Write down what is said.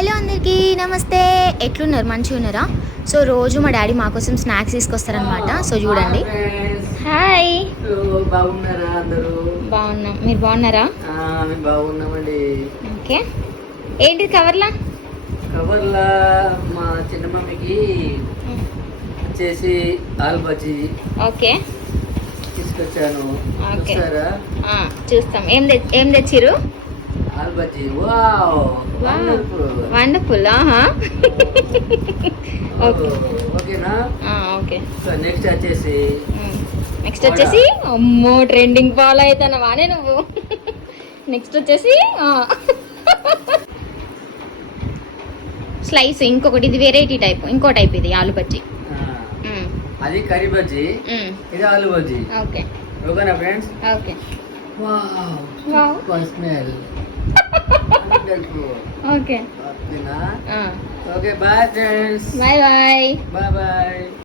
Hello అందరికీ నమస్తే. ఎట్లున్నారు? మంచిగా ఉన్నారా? సో రోజు మా డాడీ మా కోసం స్నాక్స్ తీసుకొస్తారనమాట. సో చూడండి. హాయ్, బాగున్నారా అందరూ? బాగున్నాం. మీరు బాగున్నారా? బాగున్నామండి. ఓకే, ఏంటి కవర్లా? కవర్లా మా చిన్న మమ్మీకి వచ్చేసి ఆలు బజ్జీ ఓకే తీసుకొచ్చాను. ఓకే, చూస్తారా? చూస్తాం. ఏం తెచ్చిరు? ఆలు బజ్జీ. Wow, wonderful. ఓకేనా? ఓకే. సో నెక్స్ట్ వచ్చేసి అమ్మో ట్రెండింగ్ ఫాలో అవుతానవానే నువ్వు. నెక్స్ట్ వచ్చేసి స్లైస్, ఇంకొకటి ఇది వెరైటీ టైప్, ఇంకో టైప్ ఇది ఆలు బజ్జీ. అది కర్రీ బజ్జీ, ఇది ఆలు బజ్జీ. ఓకే ఓకేనా friends? Okay. Wow, smell. Okay okay, bye friends. Bye bye. Bye bye.